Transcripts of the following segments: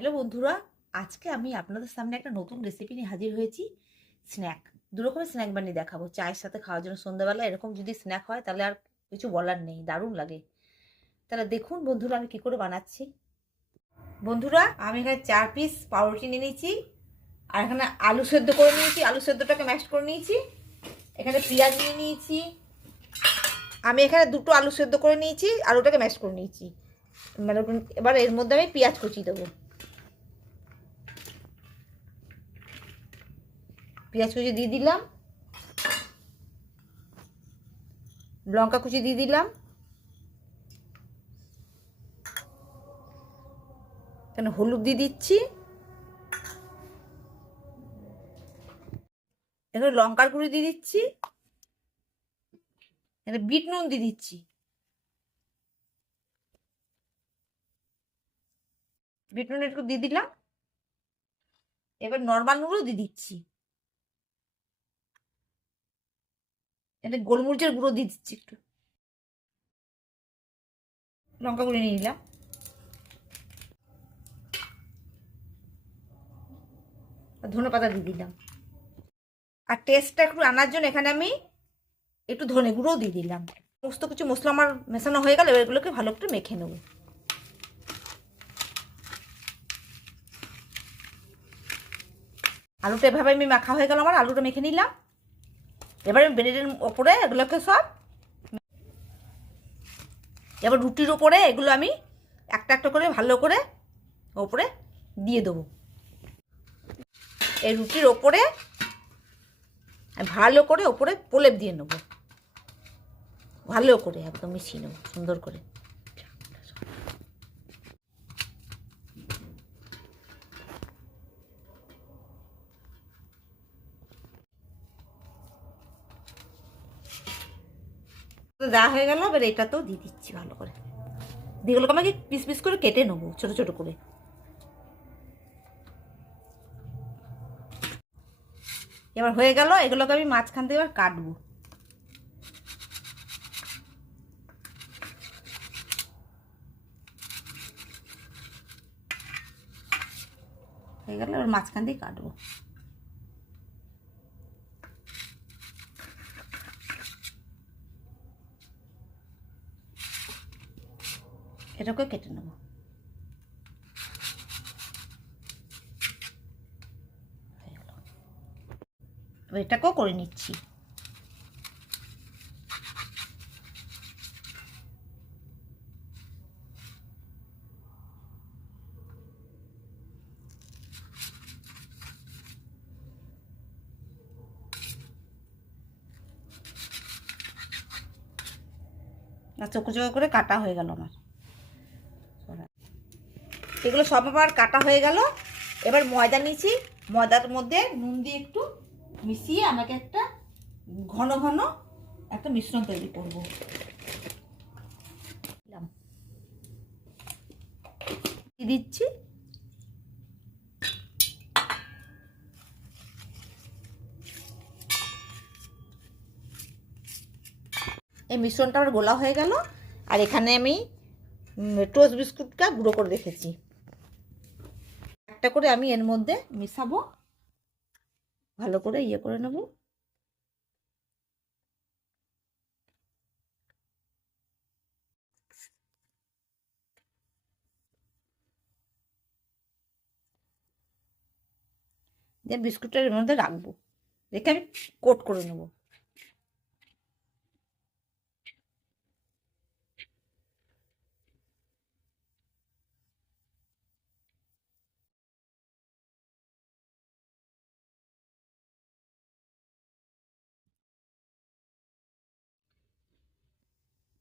Hello বন্ধুরা, আজকে আমি আপনাদের সামনে একটা নতুন রেসিপি নিয়ে হাজির হয়েছি। স্ন্যাক, দু রকমের স্ন্যাক বানিয়ে দেখাবো চায়ের সাথে খাওয়ার জন্য। সন্ধ্যাবেলা এরকম যদি স্ন্যাক হয় তাহলে আর কিছু বলার নেই, দারুণ লাগে। তাহলে দেখুন বন্ধুরা আমি কি করে বানাচ্ছি। বন্ধুরা, আমি এখানে 4 পিস পাউরুটি নিয়ে নিয়েছি, আর এখানে আলু সেদ্ধ করে নিয়েছি, আলু সেদ্ধটাকে ম্যাশ করে নিয়েছি। এখানে পেঁয়াজ নিয়ে নিয়েছি, আমি এখানে দুটো আলু সেদ্ধ করে নিয়েছি, আলুটাকে ম্যাশ করে নিয়েছি। মানে এবার এর মধ্যে আমি পেঁয়াজ কুচি দেবো। পেঁয়াজ কুচি দিয়ে দিলাম, লঙ্কা কুচি দিয়ে দিলাম, এখানে হলুদ দিয়ে দিচ্ছি, এখানে লঙ্কার গুঁড়ি দিয়ে দিচ্ছি, এখানে বিট নুন দিয়ে দিচ্ছি, বিট নুন একটু দিয়ে দিলাম। এবার নর্মাল নুনও দিয়ে দিচ্ছি, এটা গোলমরিচের গুঁড়ো দিয়ে দিচ্ছি একটু, লঙ্কা গুঁড়ি নিয়ে নিলাম, ধনে পাতা দিয়ে দিলাম। আর টেস্টটা একটু আনার জন্য এখানে আমি একটু ধনে গুঁড়োও দিয়ে দিলাম। সমস্ত কিছু মশলা আমার মেশানো হয়ে গেল, এবার এগুলোকে ভালো করে মেখে নেব। আলুটা এভাবে আমি মাখা হয়ে গেল, আমার আলুটা মেখে নিলাম। এবার আমি ব্রেডের ওপরে এগুলোকে সব, এবার রুটির ওপরে এগুলো আমি একটা একটা করে ভালো করে ওপরে দিয়ে দেবো। এই রুটির ওপরে ভালো করে ওপরে প্রলেপ দিয়ে নেবো, ভালো করে একদম মিশিয়ে নেবো সুন্দর করে। দেওয়া হয়ে গেল, এবার এটাতেও দিয়ে দিচ্ছি ভালো করে। দিয়েগুলোকে আমাকে পিস পিস করে কেটে নেবো ছোট ছোট করে। এবার হয়ে গেল, এগুলোকে আমি মাঝখান থেকে এবার কাটবো। হয়ে গেল, এবার মাঝখান দিয়ে কাটবো। এটাকে কেটে নেবো। এবার এটাকেও করে নিচ্ছি। আর চোখো চোখো করে কাটা হয়ে গেল আমার। এগুলো সব আমার কাটা হয়ে গেল। এবার ময়দা নিয়েছি, ময়দার মধ্যে নুন দিয়ে একটু মিশিয়ে আমাকে একটা ঘন ঘন একটা মিশ্রণ তৈরি করবো। দিচ্ছি, এই মিশ্রণটা আমার গোলা হয়ে গেল। আর এখানে আমি টোস্ট বিস্কুটটা গুঁড়ো করে রেখেছি, একটা করে আমি এর মধ্যে মিশাবো, ভালো করে ইয়ে করে নেব। দিয়ে বিস্কুটটার এর মধ্যে রাখবো, রেখে আমি কোট করে নেব।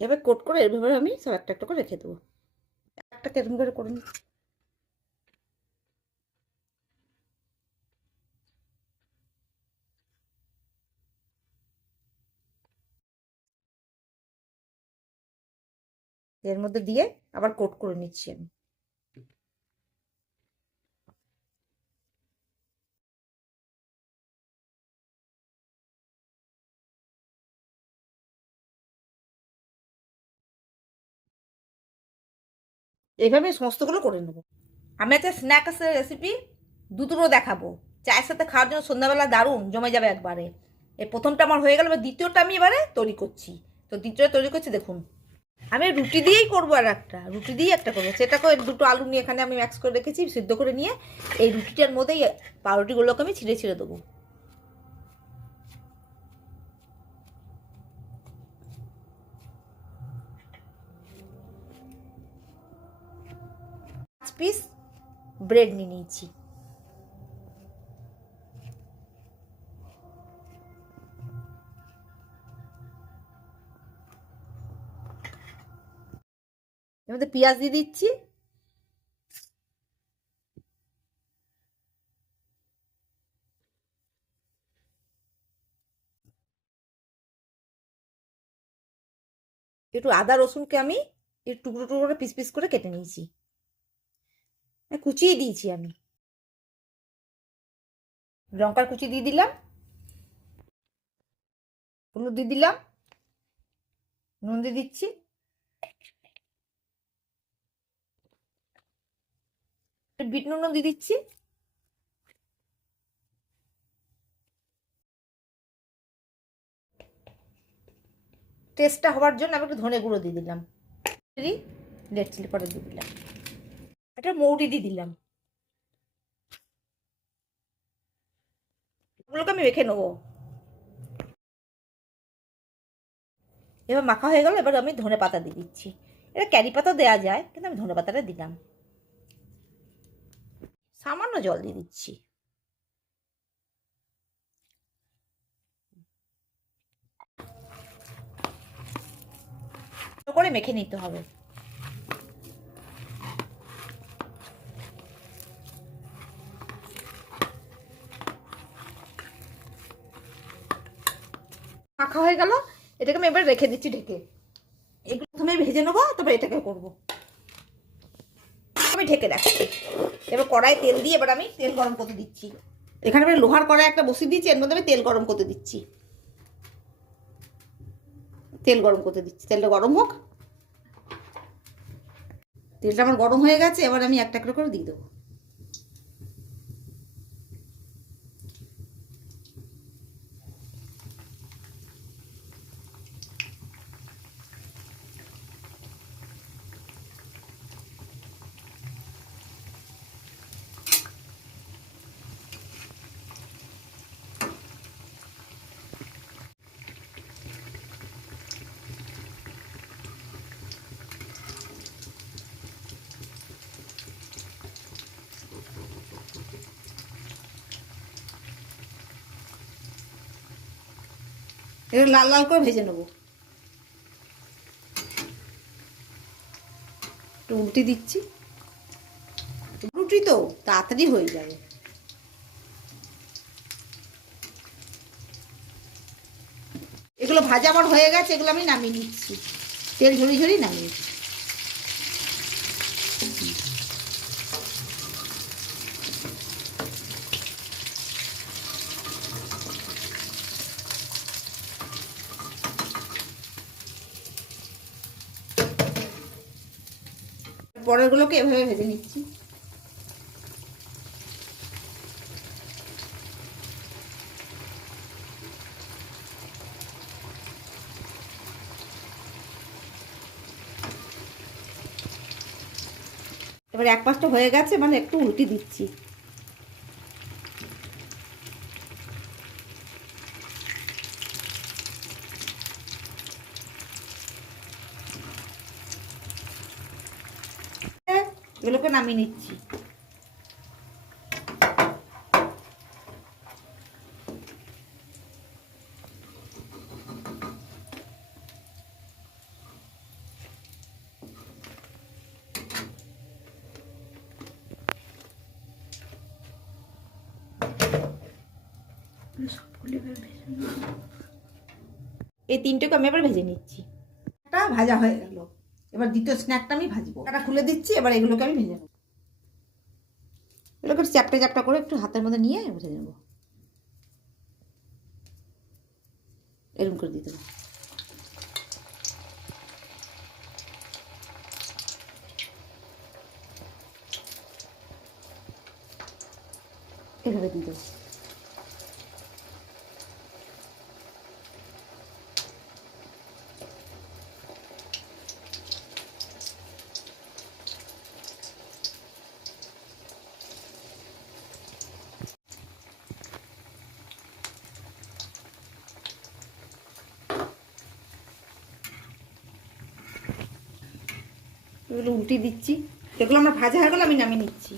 এবার কোট করে এভাবে আমি সব একটা একটা করে রেখে দেবো, একটা কেরম করে করে নিচ্ছি। এর মধ্যে দিয়ে আবার কোট করে নিচ্ছি আমি। এইভাবে সমস্তগুলো করে নেবো। আমি একটা স্ন্যাক্সের রেসিপি দুটো দেখাবো, চায়ের সাথে খাওয়ার জন্য সন্ধ্যাবেলা দারুণ জমে যাবে একবারে। এই প্রথমটা আমার হয়ে গেল, এবার দ্বিতীয়টা আমি এবারে তৈরি করছি। তো দ্বিতীয়টা তৈরি করছি দেখুন। আমি রুটি দিয়েই করবো, আর একটা রুটি দিয়েই একটা করবো। সেটা করে দুটো আলু নিয়ে এখানে আমি মিক্স করে রেখেছি, সিদ্ধ করে নিয়ে এই রুটিটার মধ্যেই পাউরুটিগুলোকে আমি ছিঁড়ে ছিঁড়ে দেবো। 5 পিস ব্রেড নিয়ে নিয়েছি। এর মধ্যে পেঁয়াজ দিয়ে দিচ্ছি, একটু আদা রসুনকে আমি একটু টুকরো টুকরো করে পিস পিস করে কেটে নিয়েছি, কুচিয়ে দিয়েছি আমি। লঙ্কার কুচি দিয়ে দিলাম, হলুদ দিয়ে দিলাম, নুন দিয়ে দিচ্ছি, বিট নুনও দিয়ে দিচ্ছি, টেস্টটা হওয়ার জন্য আমি একটু ধনে গুঁড়ো দিয়ে দিলাম, রেড চিলি পাউডার দিয়ে দিলাম, একটা মৌরি দিয়ে দিলাম। এগুলোকে আমি রেখে নেবো। এবার মাখা হয়ে গেল, এবার আমি ধনে পাতা দিয়ে দিচ্ছি। এটা ক্যারি পাতা দেওয়া যায়, কিন্তু আমি ধনে পাতাটা দিলাম। সামান্য জল দিয়ে দিচ্ছি। করে মেখে নিতে হবে। মাখা হয়ে গেল, এটাকে আমি এবার রেখে দিচ্ছি ঢেকে। এগুলো প্রথমে ভেজে নেবো, তারপর এটাকে করবো। আমি ঢেকে রাখছি। এবার কড়াই তেল দিয়ে এবার আমি তেল গরম করতে দিচ্ছি। এখানে আমি লোহার কড়াই একটা বসিয়ে দিচ্ছি, এর মধ্যে আমি তেল গরম করতে দিচ্ছি। তেল গরম করতে দিচ্ছি, তেলটা গরম হোক। তেলটা আমার গরম হয়ে গেছে, এবার আমি একটা করে দিয়ে দেবো। এটা লাল লাল করে ভেজে নেবো। একটু উল্টে দিচ্ছি, রুটি তো তাড়াতাড়ি হয়ে যাবে। এগুলো ভাজা আমার হয়ে গেছে, এগুলো আমি নামিয়ে নিচ্ছি, তেল ঝরিয়ে ঝরিয়ে নামিয়ে নিচ্ছি। পরেরগুলোকে এভাবে ভেজে নিচ্ছি। এবার এক পাশটা হয়ে গেছে, মানে একটু উল্টে দিচ্ছি। এগুলোকে নামিয়ে নিচ্ছি। এই তিনটেকে আমি এবার ভেজে নিচ্ছি। একটা ভাজা হয়ে গেল, এবার দ্বিতীয় স্ন্যাকটা আমি ভাজবো। এটা খুলে দিচ্ছি, এবার এগুলোকে আমি ভেজে নেবো। এগুলোকে চ্যাপটা চ্যাপটা করে একটু হাতের মধ্যে নিয়ে ভেজে নেবো, এরকম করে দিতে হবে। এভাবে দিয়ে দেবো। এগুলো উল্টে দিচ্ছি, এগুলো আমার ভাজা হয়ে গেলে আমি নামিয়ে নিচ্ছি।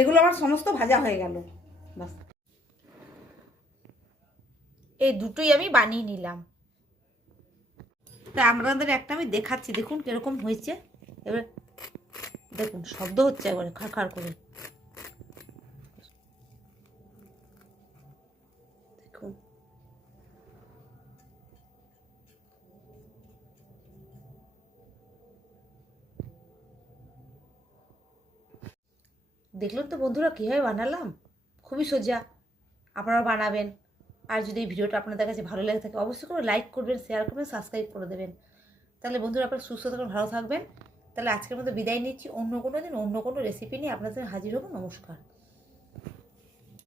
এগুলো আমার সমস্ত ভাজা হয়ে গেল, বাস। এই দুটোই আমি বানিয়ে নিলাম। তা আপনাদের একটা আমি দেখাচ্ছি, দেখুন কিরকম হয়েছে। এবার দেখুন শব্দ হচ্ছে একবারে খাড় করে, দেখুন। দেখলেন তো বন্ধুরা কীভাবে বানালাম, খুবই সোজা, আপনারা বানাবেন। আর যদি এই ভিডিওটা আপনাদের কাছে ভালো লেগে থাকে অবশ্যই করে লাইক করবেন, শেয়ার করবেন, সাবস্ক্রাইব করে দেবেন। তাহলে বন্ধুরা আপনারা সুস্থ থাকবেন, ভালো থাকবেন। তাহলে আজকের মতো বিদায় নিচ্ছি, অন্য কোনো দিন অন্য কোনো রেসিপি নিয়ে আপনাদের হাজির হবো। নমস্কার।